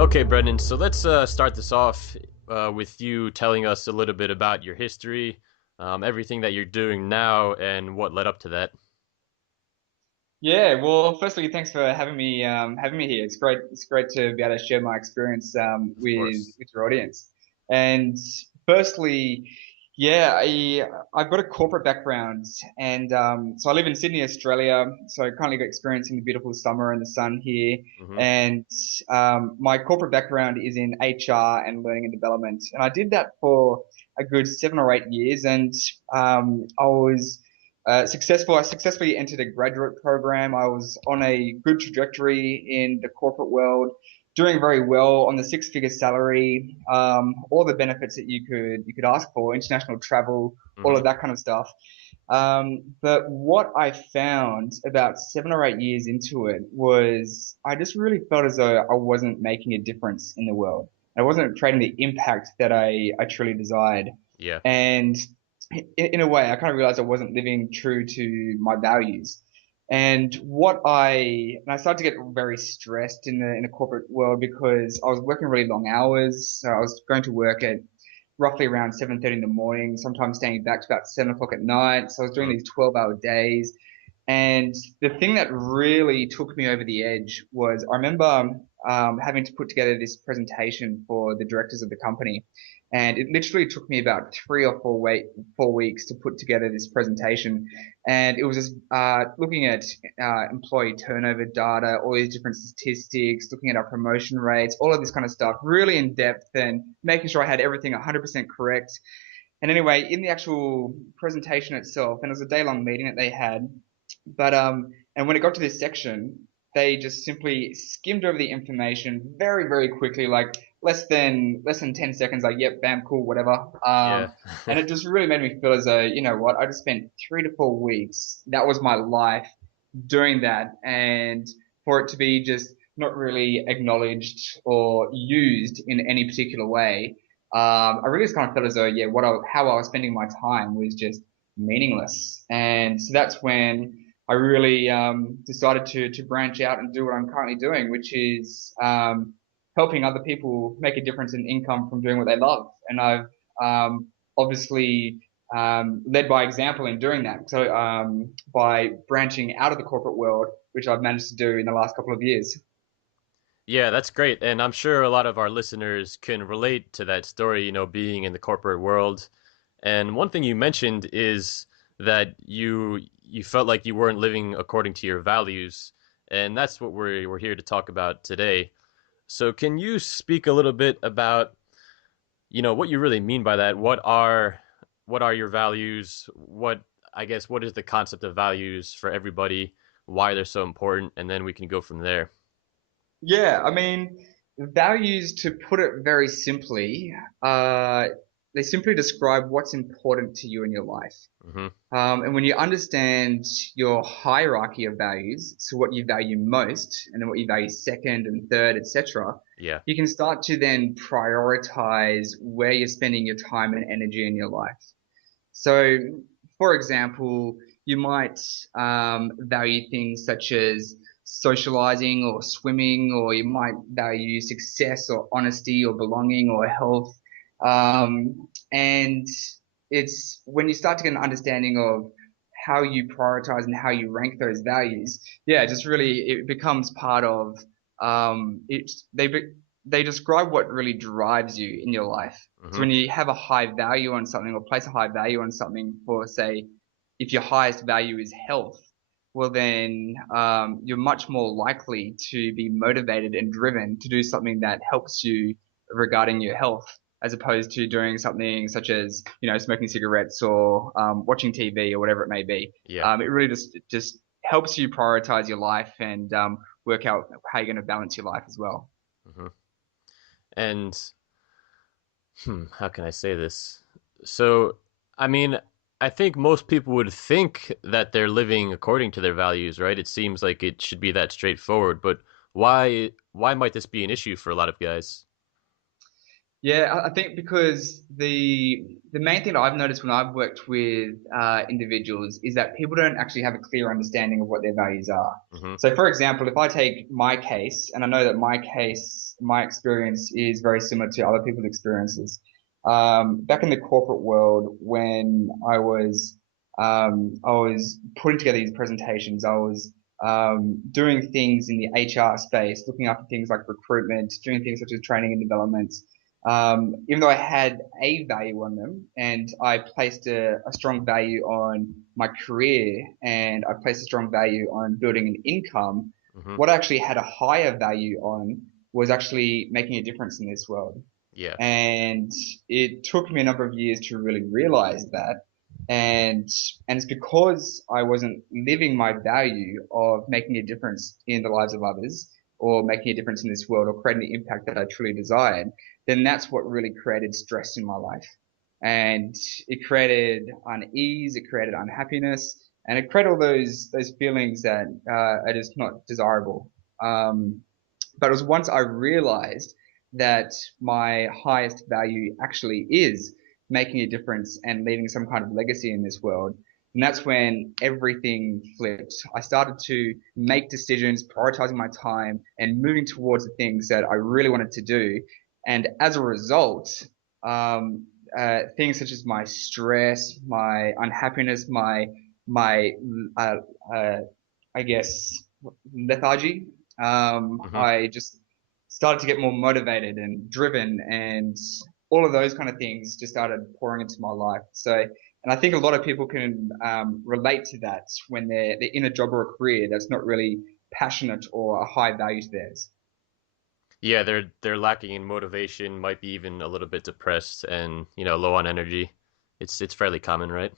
Okay, Brendan, so let's start this off with you telling us a little bit about your history, everything that you're doing now, and what led up to that. Yeah, well, firstly, thanks for having me here. It's great to be able to share my experience Of course. with your audience. And firstly, yeah, I've got a corporate background, and so I live in Sydney, Australia. So I currently got experiencing the beautiful summer and the sun here. Hmm. And my corporate background is in HR and learning and development, and I did that for a good 7 or 8 years, and I was successful. I successfully entered a graduate program. I was on a good trajectory in the corporate world, doing very well on the six-figure salary, all the benefits that you could ask for, international travel, all Hmm. of that kind of stuff. But what I found about 7 or 8 years into it was I just really felt as though I wasn't making a difference in the world. I wasn't creating the impact that I truly desired. Yeah. And in a way, I kind of realized I wasn't living true to my values. And I started to get very stressed in the corporate world because I was working really long hours. So I was going to work at roughly around 7:30 in the morning, sometimes staying back to about 7 o'clock at night. So I was doing Mm. these 12-hour days. And the thing that really took me over the edge was I remember having to put together this presentation for the directors of the company. And it literally took me about 3 or 4 weeks to put together this presentation. And it was just looking at employee turnover data, all these different statistics, looking at our promotion rates, all of this kind of stuff, really in depth and making sure I had everything 100% correct. And anyway, in the actual presentation itself, and it was a day-long meeting that they had, and when it got to this section, they just simply skimmed over the information very, very quickly, like less than 10 seconds, like, yep, bam, cool, whatever. Yeah. And it just really made me feel as though, you know what, I just spent 3 to 4 weeks. That was my life doing that. And for it to be just not really acknowledged or used in any particular way, I really just kind of felt as though, yeah, how I was spending my time was just meaningless. And so that's when I really decided to branch out and do what I'm currently doing, which is helping other people make a difference in income from doing what they love. And I've obviously led by example in doing that. So by branching out of the corporate world, which I've managed to do in the last couple of years. Yeah, that's great. And I'm sure a lot of our listeners can relate to that story, being in the corporate world. And one thing you mentioned is that you felt like you weren't living according to your values, and that's what we're here to talk about today. So can you speak a little bit about, what you really mean by that? What are your values? What is the concept of values for everybody? Why they're so important, and then we can go from there. Yeah, I mean, values, to put it very simply, uh, they simply describe what's important to you in your life. Hmm. And when you understand your hierarchy of values, so what you value most, and then what you value second and third, etc., Yeah. you can start to then prioritize where you're spending your time and energy in your life. So, for example, you might value things such as socializing or swimming, or you might value success or honesty or belonging or health. And it's when you start to get an understanding of how you prioritize and how you rank those values, yeah, just really it becomes part of it. They describe what really drives you in your life. So Hmm. when you have a high value on something or place a high value on something, for say, if your highest value is health, well then you're much more likely to be motivated and driven to do something that helps you regarding your health, as opposed to doing something such as smoking cigarettes or watching TV or whatever it may be. Yeah. It really just helps you prioritize your life and work out how you're going to balance your life as well. Hmm. And how can I say this? So, I mean, I think most people would think that they're living according to their values, right? It seems like it should be that straightforward, but why might this be an issue for a lot of guys? Yeah, I think because the main thing that I've noticed when I've worked with individuals is that people don't actually have a clear understanding of what their values are. Hmm. So, for example, if I take my case, and I know that my case, my experience is very similar to other people's experiences. Back in the corporate world, when I was putting together these presentations, I was doing things in the HR space, looking after things like recruitment, doing things such as training and development, even though I had a value on them and I placed a strong value on my career and I placed a strong value on building an income, Hmm. what I actually had a higher value on was actually making a difference in this world. Yeah. And it took me a number of years to really realize that. And and it's because I wasn't living my value of making a difference in the lives of others or making a difference in this world or creating the impact that I truly desired, then that's what really created stress in my life. And it created unease, it created unhappiness, and it created all those feelings that are just not desirable. Um, but it was once I realized that my highest value actually is making a difference and leaving some kind of legacy in this world. And that's when everything flipped. I started to make decisions, prioritizing my time and moving towards the things that I really wanted to do. And as a result, things such as my stress, my unhappiness, my uh, uh, I guess lethargy. Hmm. I just started to get more motivated and driven, and all of those kind of things just started pouring into my life. So, and I think a lot of people can relate to that when they're in a job or a career that's not really passionate or a high value to theirs. Yeah, they're lacking in motivation, might be even a little bit depressed and, low on energy. It's fairly common, right?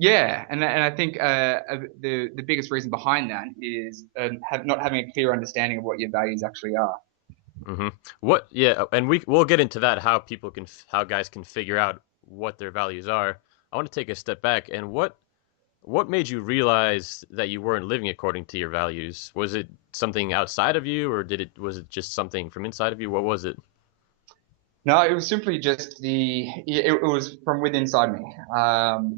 Yeah, and I think the biggest reason behind that is not having a clear understanding of what your values actually are. Hmm. Yeah, and we'll get into that, how guys can figure out what their values are. I want to take a step back, and what made you realize that you weren't living according to your values? Was it something outside of you, or was it just something from inside of you? What was it? No, it was simply just it was from within inside me.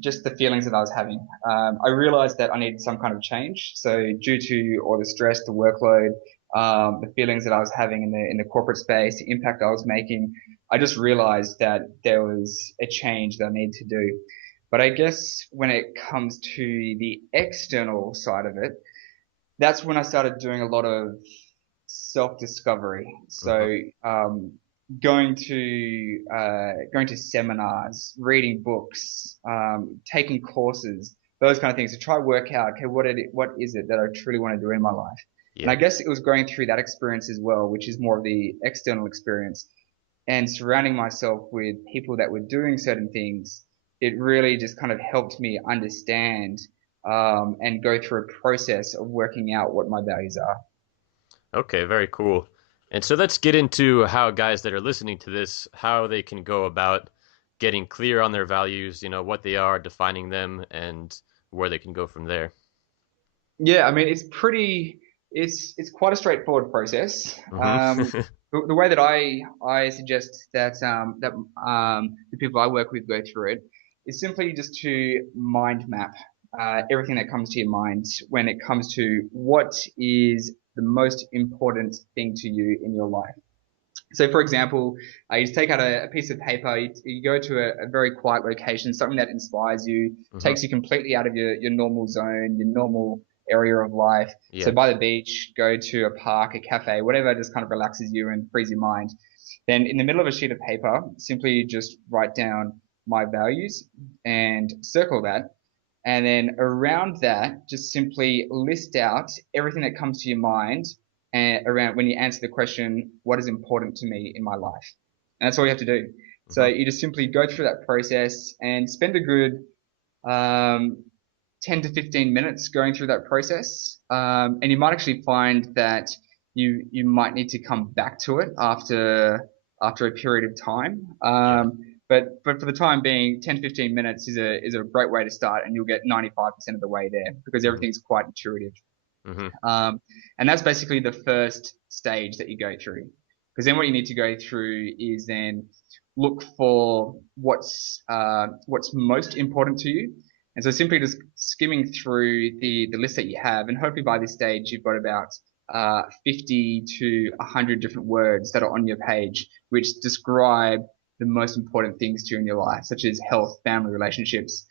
Just the feelings that I was having. I realized that I needed some kind of change. So due to all the stress, the workload, the feelings that I was having in the corporate space, the impact I was making, I just realized that there was a change that I needed to do. But I guess when it comes to the external side of it, that's when I started doing a lot of self-discovery. Hmm. So going to seminars, reading books, taking courses, those kind of things to try to work out, okay, what is it that I truly want to do in my life? And Yeah. I guess it was going through that experience as well, which is more of the external experience, and surrounding myself with people that were doing certain things. It really just kind of helped me understand and go through a process of working out what my values are. Okay, very cool. And so let's get into how guys that are listening to this, how they can go about getting clear on their values, what they are, defining them, and where they can go from there. Yeah, I mean, it's quite a straightforward process. Hmm. The way that I suggest that the people I work with go through it is simply just to mind map everything that comes to your mind when it comes to what is the most important thing to you in your life. So, for example, you just take out a piece of paper, you go to a very quiet location, something that inspires you, Hmm. takes you completely out of your normal zone, your normal area of life. So, Yeah. by the beach, go to a park, a cafe, whatever just kind of relaxes you and frees your mind. Then, in the middle of a sheet of paper, simply just write down my values and circle that. And then around that, just simply list out everything that comes to your mind and around when you answer the question, what is important to me in my life? And that's all you have to do. So Hmm. you just simply go through that process and spend a good um, 10 to 15 minutes going through that process. And you might actually find that you might need to come back to it after a period of time. Yeah. But for the time being, 10 to 15 minutes is a great way to start, and you'll get 95% of the way there because Hmm. everything's quite intuitive. Hmm. Um, and that's basically the first stage that you go through. Because then what you need to go through is then look for what's most important to you. And so simply just skimming through the list that you have, and hopefully by this stage you've got about 50 to 100 different words that are on your page, which describe the most important things to you in your life, such as health, family, relationships,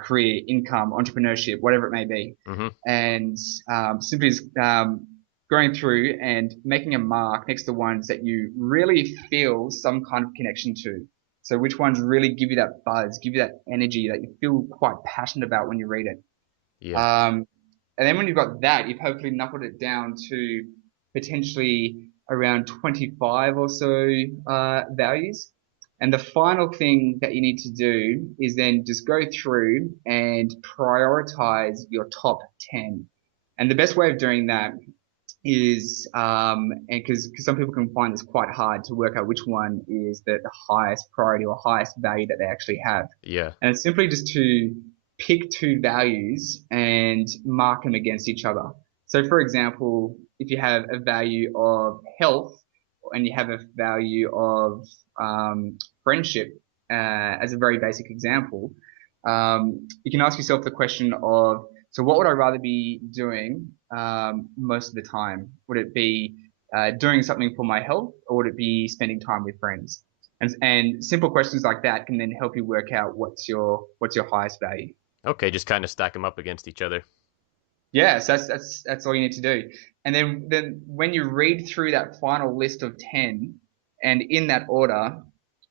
career, income, entrepreneurship, whatever it may be. Hmm. And simply going through and making a mark next to ones that you really feel some kind of connection to. So which ones really give you that buzz, give you that energy that you feel quite passionate about when you read it. Yeah. Um, and then when you've got that, you've hopefully knuckled it down to potentially around 25 or so values. And the final thing that you need to do is then just go through and prioritize your top 10. And the best way of doing that is, and because some people can find this quite hard to work out which one is the highest priority or highest value that they actually have. Yeah. And it's simply just to pick two values and mark them against each other. So, for example, if you have a value of health and you have a value of friendship, as a very basic example, you can ask yourself the question of, so what would I rather be doing most of the time? Would it be doing something for my health, or would it be spending time with friends? And simple questions like that can then help you work out what's your highest value. Okay, just kind of stack them up against each other. Yeah, so that's all you need to do. And then when you read through that final list of 10 and in that order,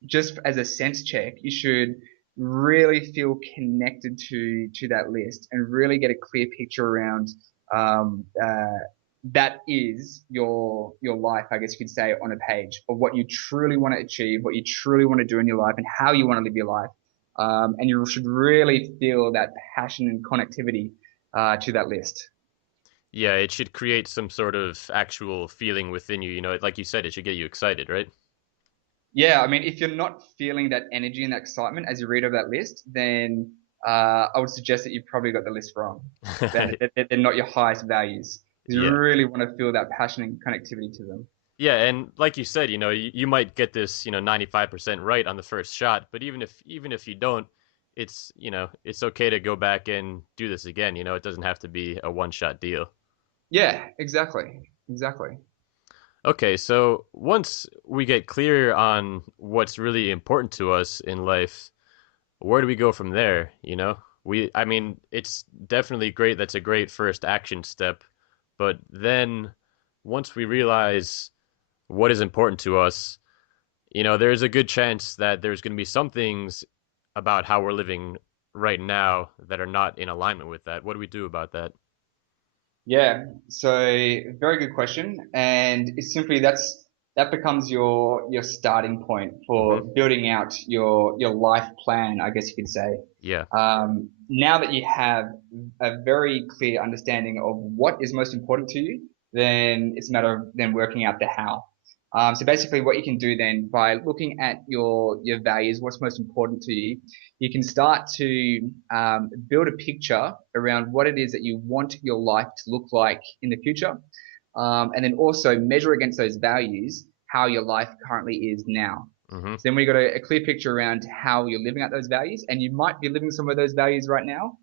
just as a sense check, you should really feel connected to that list and really get a clear picture around um, uh, that is your life, I guess you could say, on a page of what you truly want to achieve, what you truly want to do in your life, and how you want to live your life. And you should really feel that passion and connectivity to that list. Yeah, it should create some sort of actual feeling within you. You know, like you said, it should get you excited, right? Yeah, I mean, if you're not feeling that energy and that excitement as you read over that list, then I would suggest that you've probably got the list wrong. They're not your highest values. You Yeah. really want to feel that passion and connectivity to them. Yeah, and like you said, you know, you might get this, 95% right on the first shot, but even if you don't, it's okay to go back and do this again. You know, it doesn't have to be a one-shot deal. Yeah, exactly. Exactly. Okay, so once we get clear on what's really important to us in life, where do we go from there, you know? I mean, it's definitely great. That's a great first action step. But then once we realize what is important to us, there's a good chance that there's going to be some things about how we're living right now that are not in alignment with that. What do we do about that? Yeah, so very good question, and it's simply that becomes your starting point Mm-hmm. for building out your life plan, I guess you could say. Yeah. Now that you have a very clear understanding of what is most important to you, then it's a matter of then working out the how. So basically, what you can do then by looking at your values, what's most important to you, you can start to build a picture around what it is that you want your life to look like in the future, and then also measure against those values how your life currently is now. Mm-hmm. So then we got a clear picture around how you're living out those values, and you might be living some of those values right now,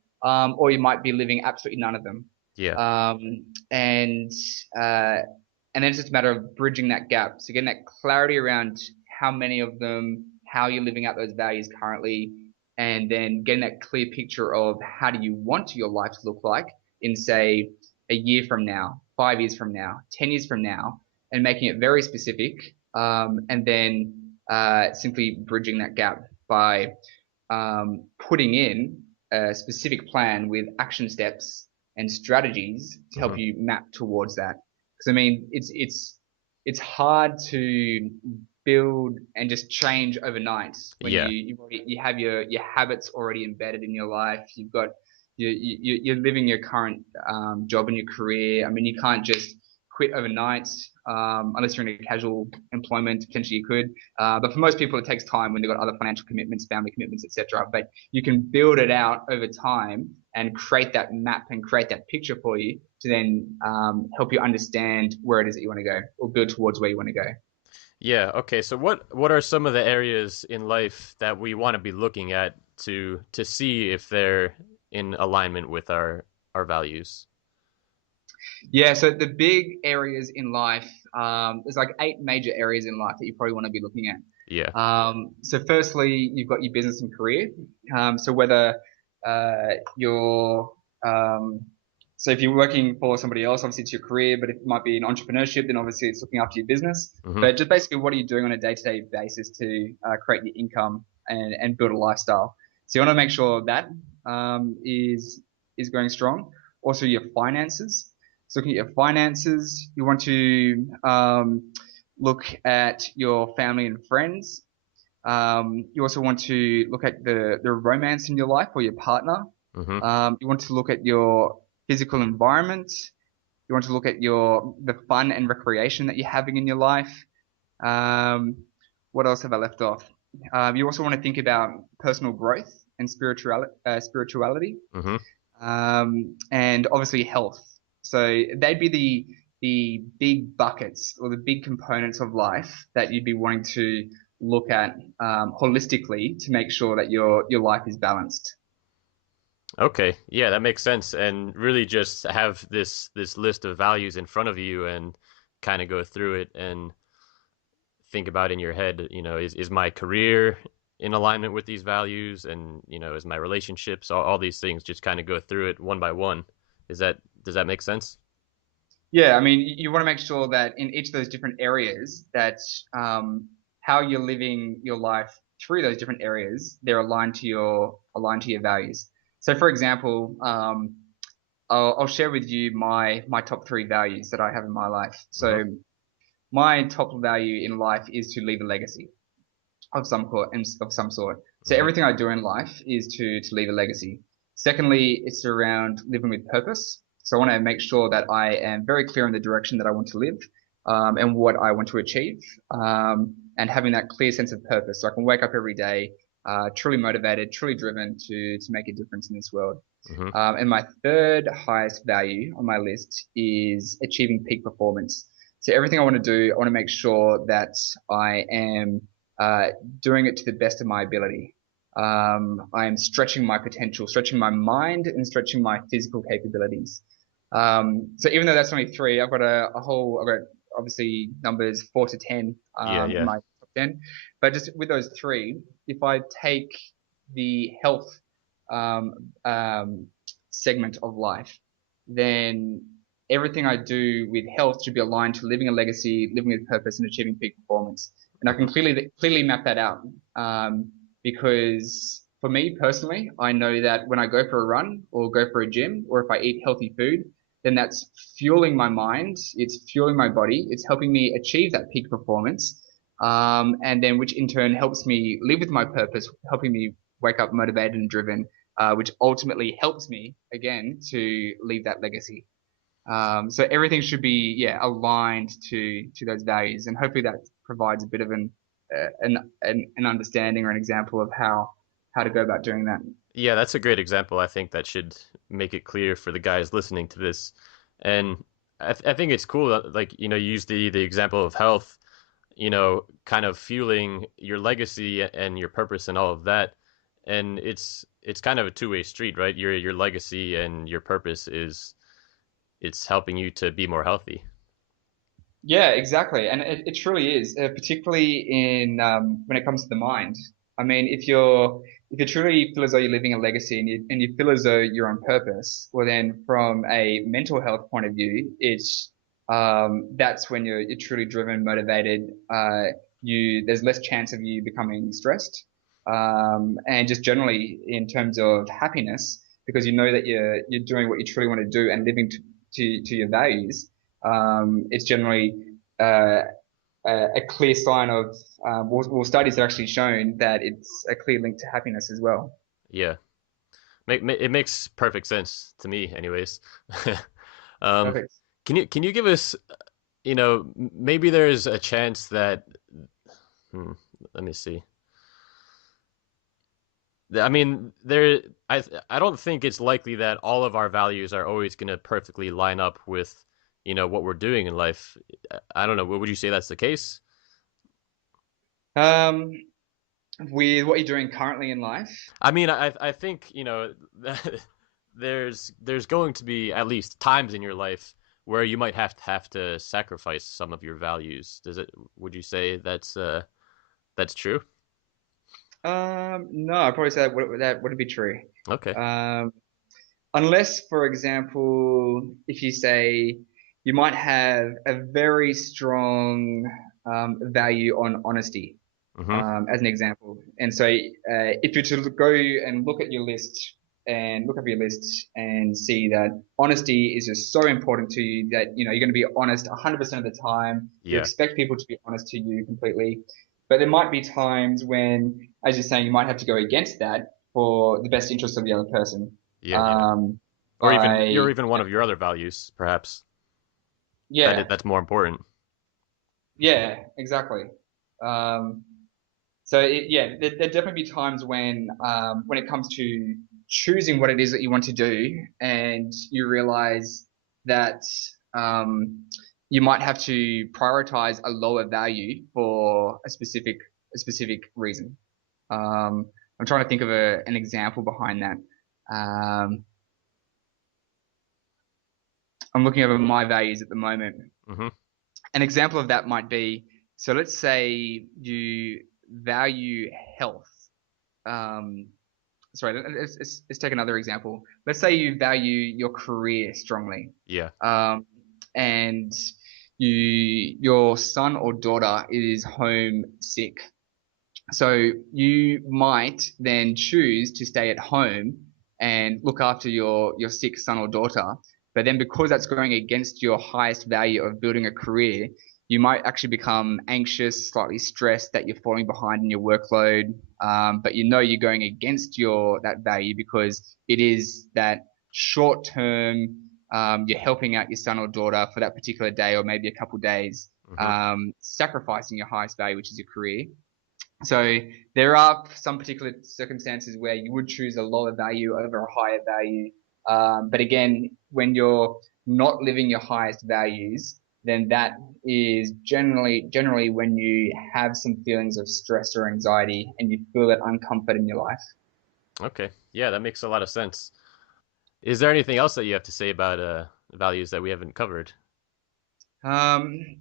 or you might be living absolutely none of them. Yeah. Um, and uh, and then it's just a matter of bridging that gap. So getting that clarity around how many of them, how you're living out those values currently, and then getting that clear picture of how do you want your life to look like in, say, a year from now, 5 years from now, 10 years from now, and making it very specific, and then simply bridging that gap by putting in a specific plan with action steps and strategies to Mm-hmm. help you map towards that. Because I mean, it's hard to build and just change overnight when Yeah. you have your habits already embedded in your life. You've got you're living your current job and your career. I mean, you can't just quit overnight unless you're in a casual employment. Potentially, you could, but for most people, it takes time when they've got other financial commitments, family commitments, etc. But you can build it out over time and create that map and create that picture for you to then help you understand where it is that you want to go or build towards where you want to go. Yeah, okay. So what are some of the areas in life that we want to be looking at to see if they're in alignment with our values? Yeah, so the big areas in life, there's like eight major areas in life that you probably want to be looking at. Yeah. So firstly, you've got your business and career. So whether you're, um, so if you're working for somebody else, obviously it's your career, but if it might be an entrepreneurship, then obviously it's looking after your business. Hmm. But just basically, what are you doing on a day-to-day basis to create your income and build a lifestyle? So you want to make sure that is going strong. Also, your finances. So looking at your finances, you want to look at your family and friends. You also want to look at the romance in your life or your partner. Hmm. You want to look at your physical environment. You want to look at the fun and recreation that you're having in your life. Um, what else have I left off? You also want to think about personal growth and spirituality, Hmm. and obviously health. So they'd be the big buckets or the big components of life that you'd be wanting to look at holistically to make sure that your life is balanced. Okay. Yeah, that makes sense. And really just have this list of values in front of you and kind of go through it and think about in your head, is my career in alignment with these values, and is my relationships, all these things, just kind of go through it one by one. Is that Does that make sense? Yeah, I mean, you want to make sure that in each of those different areas, that how you're living your life through those different areas, they're aligned to your values. So, for example, I'll share with you my top three values that I have in my life. Hmm. So, my top value in life is to leave a legacy of some sort. So, Hmm. everything I do in life is to leave a legacy. Secondly, it's around living with purpose. So, I want to make sure that I am very clear in the direction that I want to live, and what I want to achieve, and having that clear sense of purpose. So, I can wake up every day, truly motivated, truly driven to make a difference in this world. Hmm. And my third highest value on my list is achieving peak performance. So everything I want to do, I want to make sure that I am uh, doing it to the best of my ability. I am stretching my potential, stretching my mind, and stretching my physical capabilities. So even though that's only three, I've got obviously numbers 4 to 10 Yeah, in yeah. my top 10. But just with those three, if I take the health um, um, segment of life, then everything I do with health should be aligned to living a legacy, living with purpose, and achieving peak performance. And I can Hmm. clearly map that out, because for me personally, I know that when I go for a run or go for a gym, or if I eat healthy food, then that's fueling my mind, it's fueling my body, it's helping me achieve that peak performance, and then which in turn helps me live with my purpose, helping me wake up motivated and driven, which ultimately helps me again to leave that legacy. So everything should be, yeah, aligned to those values, and hopefully that provides a bit of an understanding or an example of how to go about doing that. Yeah, that's a great example. I think that should make it clear for the guys listening to this. And I think it's cool that, like, you use the example of health, kind of fueling your legacy and your purpose and all of that. And it's kind of a two-way street, right? Your legacy and your purpose it's helping you to be more healthy. Yeah, exactly, and it truly is, particularly in when it comes to the mind. I mean, if you truly feel as though you're living a legacy, and you feel as though you're on purpose, well, then from a mental health point of view, it's that's when you're truly driven, motivated. There's less chance of you becoming stressed, and just generally in terms of happiness, because you know that you're doing what you truly want to do and living to your values. It's generally uh, a clear sign of, well, studies have actually shown that it's a clear link to happiness as well. Yeah. It makes perfect sense to me anyways. Um, Perfect. can you give us, maybe there's a chance that, hmm, let me see. I mean, I don't think it's likely that all of our values are always going to perfectly line up with, what we're doing in life. I don't know. Would you say that's the case? Um, with what you're doing currently in life. I mean, I think there's going to be at least times in your life where you might have to sacrifice some of your values. Does it? Would you say that's true? No, I'd probably say that wouldn't be true. Okay. Um, unless, for example, if you say you might have a very strong value on honesty, Mm-hmm. as an example. And so, if you're to go and look at your list and look up your list and see that honesty is just so important to you that you're going to be honest 100% of the time. You Yeah. expect people to be honest to you completely, but there might be times when, as you're saying, you might have to go against that for the best interest of the other person. Yeah. Yeah. Um, Or even by you're even one of your other values, perhaps Yeah, that's more important. yeah, exactly. Um, So yeah, there definitely be times when it comes to choosing what it is that you want to do, and you realize that um, you might have to prioritize a lower value for a specific reason. I'm trying to think of an example behind that. Um, I'm looking over my values at the moment. Mm-hmm. An example of that might be, so let's say you value health. Um, Sorry, let's take another example. Let's say you value your career strongly, Yeah. um, and your son or daughter is home sick. So you might then choose to stay at home and look after your sick son or daughter. But then because that's going against your highest value of building a career, you might actually become anxious, slightly stressed that you're falling behind in your workload. But you're going against your that value because it is that short term. You're helping out your son or daughter for that particular day or maybe a couple of days, Mm-hmm. sacrificing your highest value, which is your career. So there are some particular circumstances where you would choose a lower value over a higher value. But again, when you're not living your highest values, then that is generally when you have some feelings of stress or anxiety and you feel that uncomfort in your life. Okay. Yeah, that makes a lot of sense. Is there anything else that you have to say about values that we haven't covered? Um,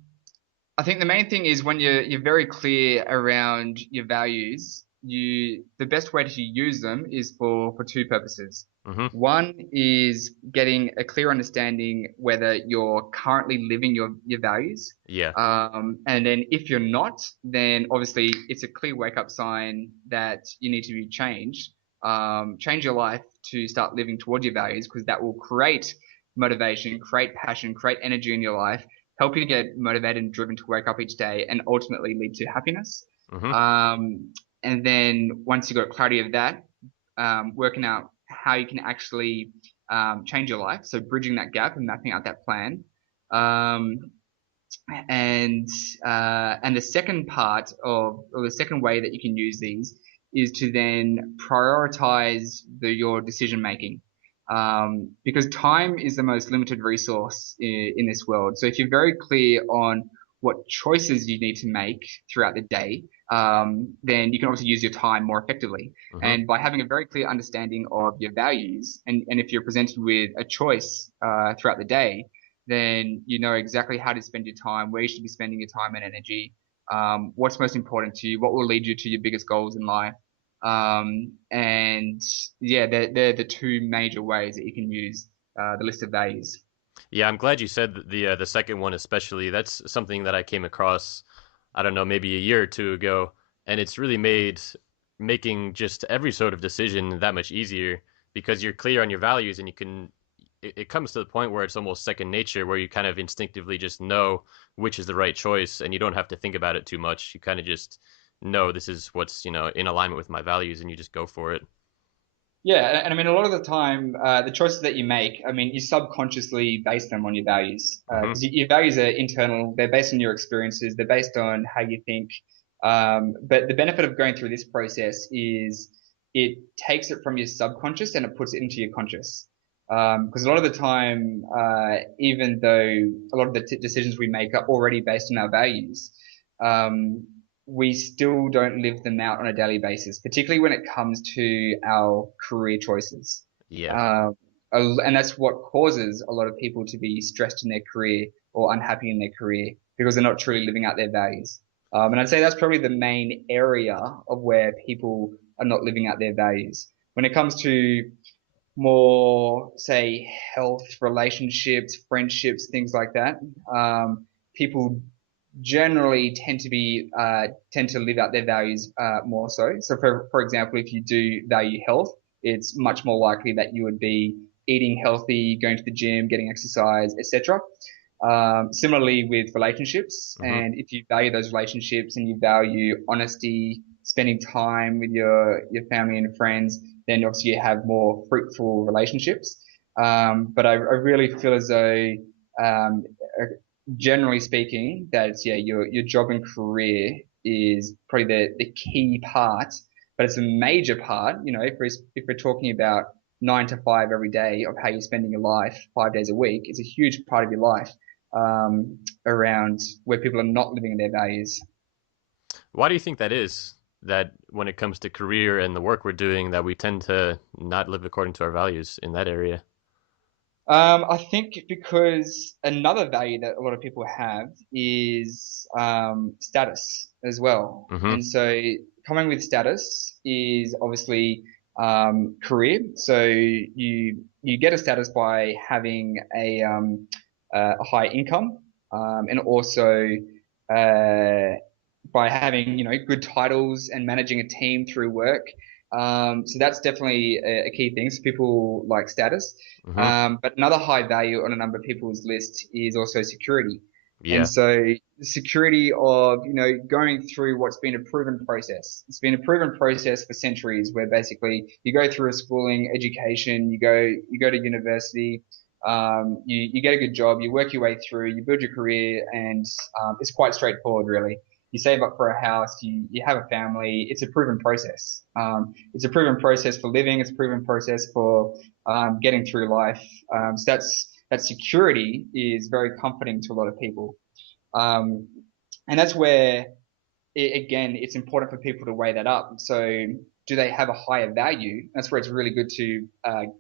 I think the main thing is when you're very clear around your values, the best way to use them is for two purposes. Mm-hmm. One is getting a clear understanding whether you're currently living your values. Yeah. And then if you're not, then obviously it's a clear wake up sign that you need to be changed. Change your life to start living towards your values because that will create motivation, create passion, create energy in your life, help you get motivated and driven to wake up each day, and ultimately lead to happiness. Mm-hmm. And then once you've got clarity of that, working out how you can actually change your life. So bridging that gap and mapping out that plan. Um, and and the second part of, or the second way that you can use these is to then prioritize your decision making. Because time is the most limited resource in this world. So if you're very clear on what choices you need to make throughout the day, then you can obviously use your time more effectively. Mm-hmm. And by having a very clear understanding of your values, and if you're presented with a choice throughout the day, then you know exactly how to spend your time, where you should be spending your time and energy, what's most important to you, what will lead you to your biggest goals in life. And yeah, they're the two major ways that you can use the list of values. Yeah, I'm glad you said the second one especially. That's something that I came across, I don't know, maybe a year or two ago, and it's really made making just every sort of decision that much easier because you're clear on your values and you can it comes to the point where it's almost second nature where you kind of instinctively just know which is the right choice and you don't have to think about it too much. You kind of just know this is what's, in alignment with my values and you just go for it. Yeah, and I mean, a lot of the time, the choices that you make, I mean, you subconsciously base them on your values Hmm. because your values are internal. They're based on your experiences. They're based on how you think. But the benefit of going through this process is it takes it from your subconscious and it puts it into your conscious. Because a lot of the time, even though a lot of the decisions we make are already based on our values, um, we still don't live them out on a daily basis, particularly when it comes to our career choices. Yeah. Um, and that's what causes a lot of people to be stressed in their career or unhappy in their career because they're not truly living out their values. And I'd say that's probably the main area of where people are not living out their values. When it comes to more, say, health, relationships, friendships, things like that, people generally tend to live out their values more so. So, for example, if you do value health, it's much more likely that you would be eating healthy, going to the gym, getting exercise, etc. Similarly with relationships, Hmm. and if you value those relationships and you value honesty, spending time with your family and friends, then obviously you have more fruitful relationships. But I really feel as though, um, generally speaking, that yeah, your job and career is probably the key part, but it's a major part. You know, if we're talking about 9 to 5 every day of how you're spending your life 5 days a week, it's a huge part of your life around where people are not living their values. Why do you think that is? That when it comes to career and the work we're doing, that we tend to not live according to our values in that area. I think because another value that a lot of people have is status as well. Hmm. And so coming with status is obviously career. So you get a status by having a high income and also by having good titles and managing a team through work. So that's definitely a key thing. So people like status. Hmm. But another high value on a number of people's list is also security. And Yeah. so the security of, going through what's been a proven process. It's been a proven process for centuries where basically you go through a schooling, education, you go to university, you get a good job, you work your way through, you build your career, and it's quite straightforward, really. You save up for a house, you have a family. It's a proven process. It's a proven process for living. It's a proven process for getting through life. So that security is very comforting to a lot of people. Um, and that's where, again, it's important for people to weigh that up. So, do they have a higher value? That's where it's really good to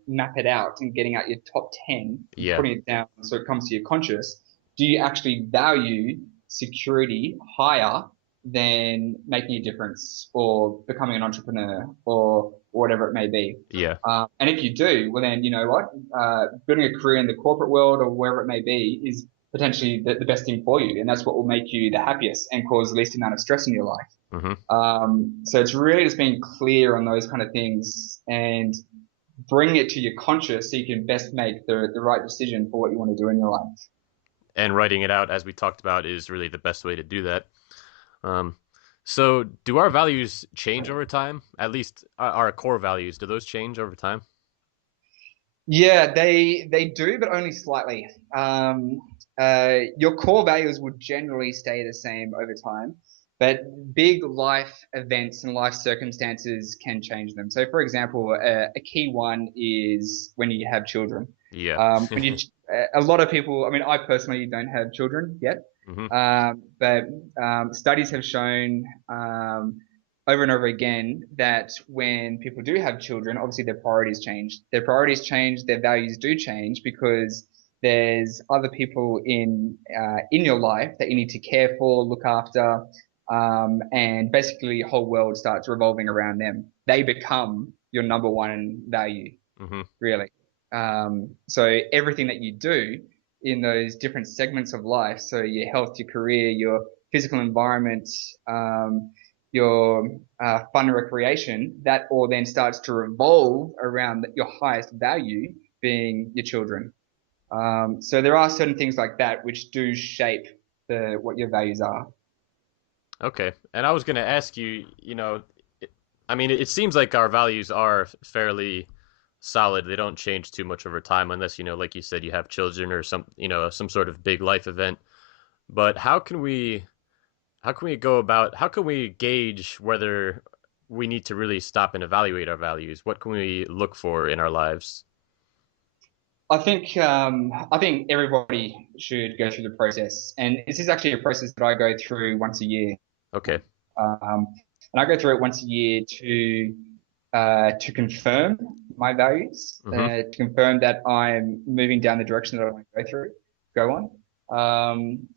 map it out and getting out your top 10 and Yeah. putting it down so it comes to your conscious. Do you actually value security higher than making a difference or becoming an entrepreneur or whatever it may be? Yeah. And if you do, well, then you know what? Building a career in the corporate world or wherever it may be is potentially the best thing for you. And that's what will make you the happiest and cause the least amount of stress in your life. Hmm. So it's really just being clear on those kind of things and bring it to your conscious so you can best make the right decision for what you want to do in your life. And writing it out, as we talked about, is really the best way to do that. Um, so, do our values change over time? At least our core values, do those change over time? Yeah, they do, but only slightly. Your core values would generally stay the same over time, but big life events and life circumstances can change them. So, for example, a key one is when you have children. Yeah. When a lot of people, I mean, I personally don't have children yet, Hmm. but studies have shown over and over again that when people do have children, obviously their priorities change. Their priorities change, their values do change because there's other people in your life that you need to care for, look after, and basically your whole world starts revolving around them. They become your number one value, Hmm. really. So everything that you do in those different segments of life, so your health, your career, your physical environment, your fun and recreation, that all then starts to revolve around your highest value being your children. So there are certain things like that which do shape what your values are. Okay. And I was going to ask you, I mean, it seems like our values are fairly solid. They don't change too much over time unless, like you said, you have children or some sort of big life event. But how can we gauge whether we need to really stop and evaluate our values? What can we look for in our lives? I think everybody should go through the process, and this is actually a process that I go through once a year. Okay. And I go through it once a year to confirm my values, Mm-hmm. to confirm that I'm moving down the direction that I want to go on.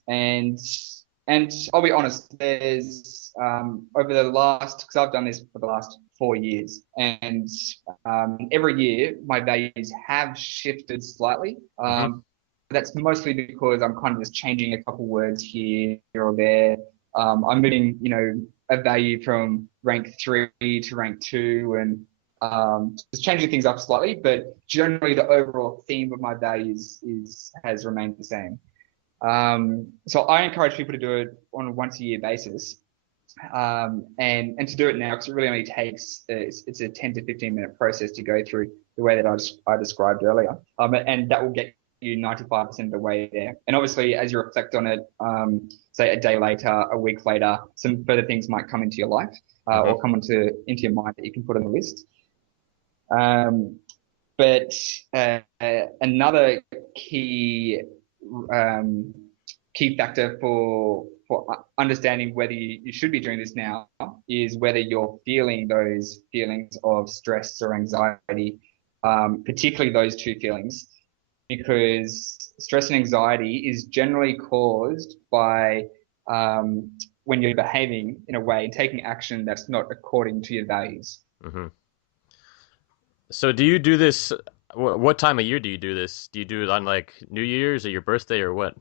And I'll be honest, there's over the last, because I've done this for the last 4 years, and every year my values have shifted slightly. Mm-hmm. That's mostly because I'm kind of just changing a couple words here or there. I'm moving, a value from rank 3 to rank 2, and just changing things up slightly. But generally, the overall theme of my values is has remained the same. So I encourage people to do it on a once a year basis, and to do it now, because it really only takes it's a 10 to 15 minute process to go through the way that I described earlier, and that will get you 95% of the way there. And obviously, as you reflect on it, say a day later, a week later, some further things might come into your life, Mm-hmm. or come into your mind that you can put on the list. Um, but another key um, key factor for understanding whether you should be doing this now is whether you're feeling those feelings of stress or anxiety, particularly those two feelings, because stress and anxiety is generally caused by when you're behaving in a way and taking action that's not according to your values. Mm-hmm. So do you do this? What time of year do you do this? Do you do it on like New Year's or your birthday or what?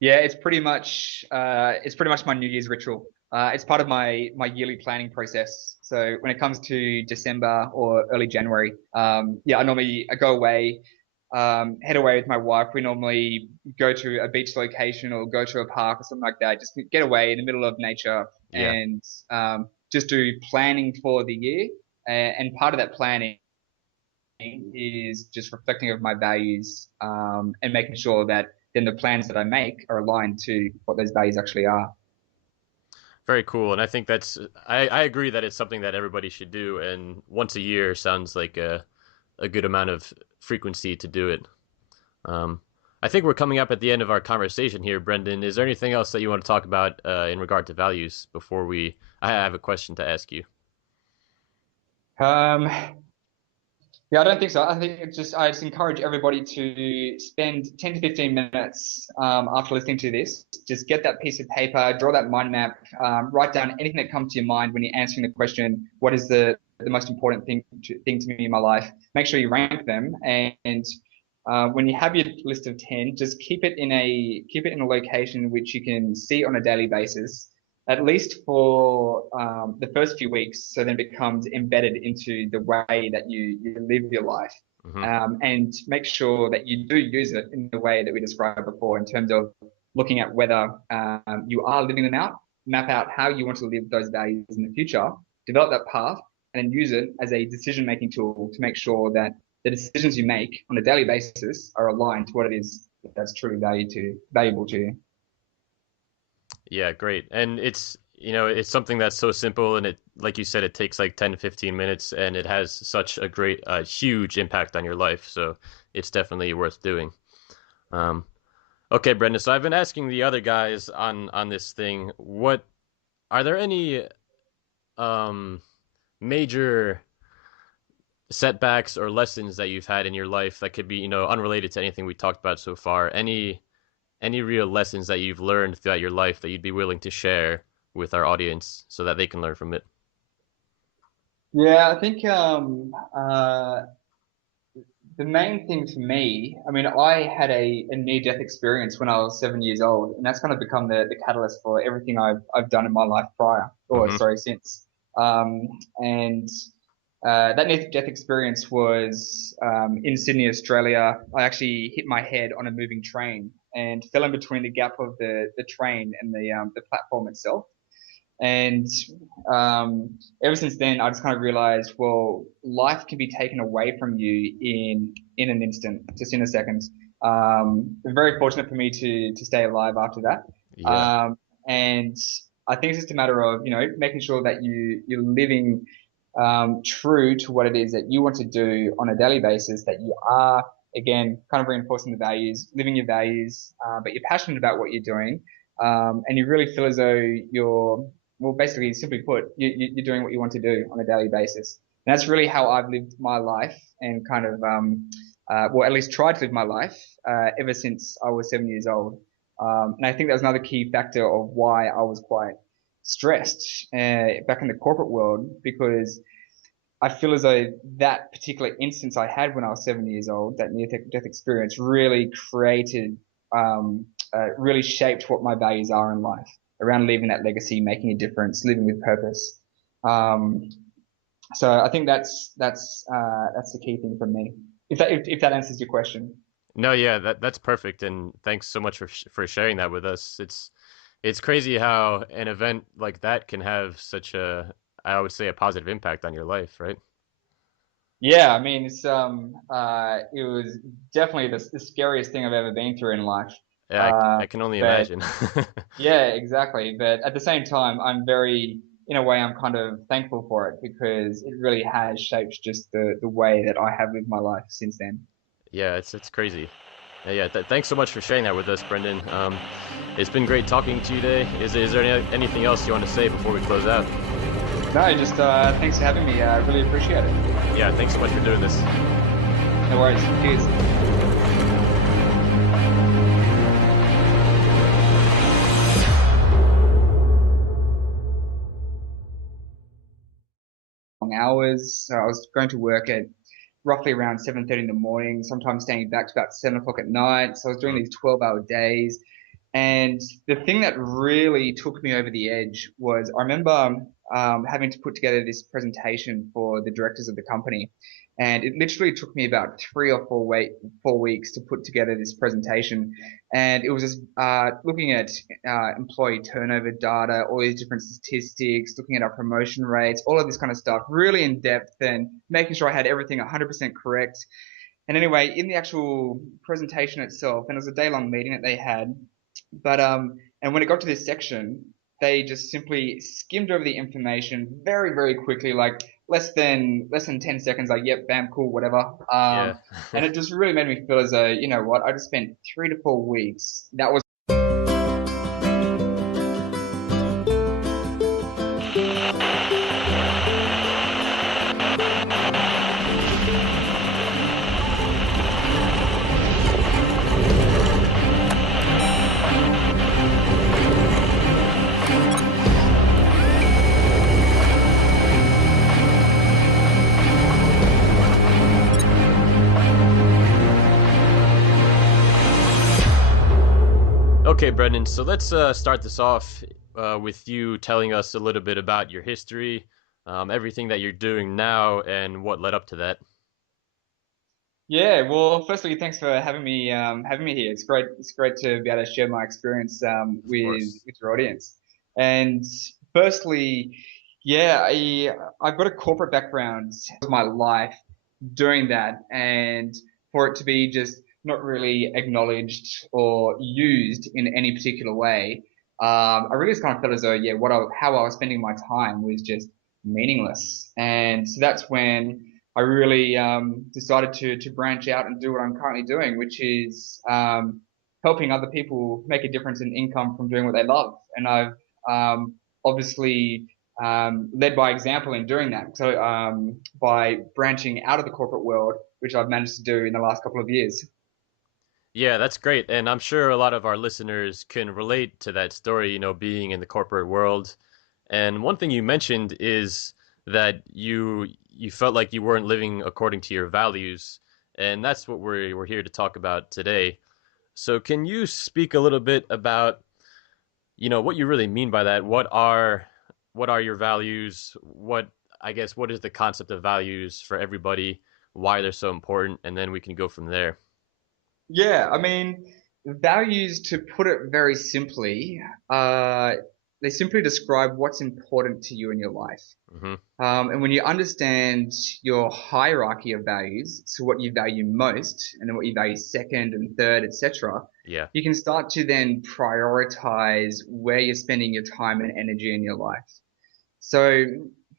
Yeah, it's pretty much my New Year's ritual. It's part of my yearly planning process. So when it comes to December or early January, yeah, I go away, head away with my wife. We normally go to a beach location or go to a park or something like that. Just get away in the middle of nature Yeah, and just do planning for the year. And part of that planning is just reflecting of my values, and making sure that then the plans that I make are aligned to what those values actually are. very cool. And I think I agree that it's something that everybody should do. And once a year sounds like a good amount of frequency to do it. Um, I think we're coming up at the end of our conversation here, Brendan. Is there anything else that you want to talk about in regard to values before we? I have a question to ask you. Um, yeah, I don't think so. I just encourage everybody to spend 10 to 15 minutes after listening to this. Just get that piece of paper, draw that mind map, write down anything that comes to your mind when you're answering the question, what is the most important thing to me in my life? Make sure you rank them, and when you have your list of 10, just keep it in a location which you can see on a daily basis, at least for the first few weeks, so then it becomes embedded into the way that you live your life. Hmm. And make sure that you do use it in the way that we described before, in terms of looking at whether you are living them out, map out how you want to live those values in the future, develop that path, and then use it as a decision making tool to make sure that the decisions you make on a daily basis are aligned to what it is that's truly valuable to you. Yeah, great. And it's something that's so simple, and it, like you said, it takes like 10 to 15 minutes, and it has such a great, huge impact on your life. So it's definitely worth doing. Um, okay, Brendan. So I've been asking the other guys on this thing, what are there any um major setbacks or lessons that you've had in your life that could be, unrelated to anything we talked about so far? Any real lessons that you've learned throughout your life that you'd be willing to share with our audience so that they can learn from it? Yeah, I think the main thing for me, I mean, I had a near-death experience when I was 7 years old, and that's kind of become the catalyst for everything I've done in my life prior, or Mm-hmm. sorry, since. And that near-death experience was in Sydney, Australia. I actually hit my head on a moving train and fell in between the gap of the train and the platform itself. And ever since then, I just kind of realized, well, life can be taken away from you in an instant, just in a second. Very fortunate for me to stay alive after that. Yeah. And I think it's just a matter of making sure that you're living true to what it is that you want to do on a daily basis. That you are, again, kind of reinforcing the values, living your values, but you're passionate about what you're doing, and you really feel as though well, basically, simply put, you're doing what you want to do on a daily basis. And that's really how I've lived my life and kind of, well, at least tried to live my life ever since I was 7 years old. And I think that was another key factor of why I was quite stressed back in the corporate world because I feel as though that particular instance I had when I was 7 years old, that near death experience, really created, really shaped what my values are in life around leaving that legacy, making a difference, living with purpose. Um, so I think that's the key thing for me. If that answers your question. No, yeah, that's perfect, and thanks so much for sharing that with us. It's crazy how an event like that can have such a, I would say, a positive impact on your life, right? Yeah, I mean, it was definitely the scariest thing I've ever been through in life. Yeah, I can only But imagine. yeah, exactly. But at the same time, in a way, I'm kind of thankful for it because it really has shaped just the way that I have lived my life since then. Yeah, it's crazy. Yeah, thanks so much for sharing that with us, Brendan. It's been great talking to you today. Is there anything else you want to say before we close out? No, just thanks for having me. I really appreciate it. Yeah, thanks so much for doing this. No worries. Cheers. Long hours. So I was going to work at roughly around 7:30 in the morning, sometimes staying back to about 7 o'clock at night. So I was doing Mm, these 12-hour days. And the thing that really took me over the edge was I remember having to put together this presentation for the directors of the company. And it literally took me about 4 weeks to put together this presentation. And it was just looking at employee turnover data, all these different statistics, looking at our promotion rates, all of this kind of stuff, really in depth and making sure I had everything 100% correct. And anyway, in the actual presentation itself, and it was a day-long meeting that they had, and when it got to this section, they just simply skimmed over the information very, very quickly, like less than 10 seconds, like, yep, bam, cool, whatever. yeah. And it just really made me feel as though, you know what, I just spent 3 to 4 weeks. That was Okay, Brendan. So let's start this off with you telling us a little bit about your history, everything that you're doing now, and what led up to that. Yeah, well, firstly, thanks for having me here. It's great to be able to share my experience Of course. with your audience. And firstly, yeah, I've got a corporate background. It was my life doing that, and for it to be just not really acknowledged or used in any particular way, I really just kind of felt as though, yeah, how I was spending my time was just meaningless. And so that's when I really decided to branch out and do what I'm currently doing, which is helping other people make a difference in income from doing what they love. And I've obviously led by example in doing that. So by branching out of the corporate world, which I've managed to do in the last couple of years. Yeah, that's great. And I'm sure a lot of our listeners can relate to that story, being in the corporate world. And one thing you mentioned is that you felt like you weren't living according to your values, and that's what we're here to talk about today. So can you speak a little bit about, what you really mean by that? What are your values? I guess what is the concept of values for everybody? Why they're so important, and then we can go from there. Yeah, I mean, values, to put it very simply, uh, they simply describe what's important to you in your life. Hmm. And when you understand your hierarchy of values, so what you value most, and then what you value second and third, etc., Yeah. you can start to then prioritize where you're spending your time and energy in your life. So,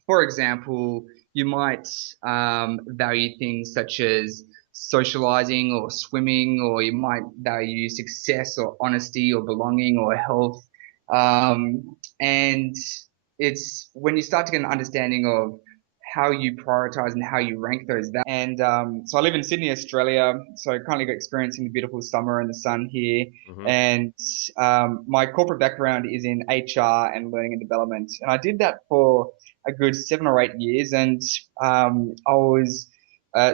for example, you might value things such as socializing or swimming, or you might value success or honesty or belonging or health. And it's when you start to get an understanding of how you prioritize and how you rank those values. And so I live in Sydney, Australia. So currently experiencing the beautiful summer and the sun here. Hmm. And my corporate background is in HR and learning and development. And I did that for a good 7 or 8 years. And I was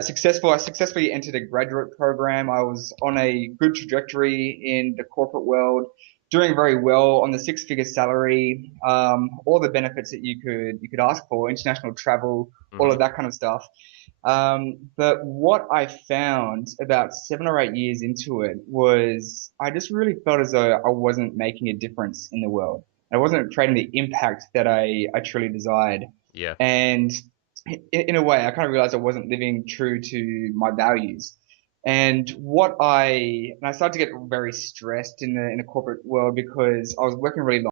successful. I successfully entered a graduate program. I was on a good trajectory in the corporate world, doing very well on the six-figure salary, all the benefits that you could ask for, international travel, all of Hmm. that kind of stuff. But what I found about 7 or 8 years into it was I just really felt as though I wasn't making a difference in the world. I wasn't creating the impact that I truly desired. Yeah. And in a way, I kind of realized I wasn't living true to my values. And I started to get very stressed in the corporate world because I was working really long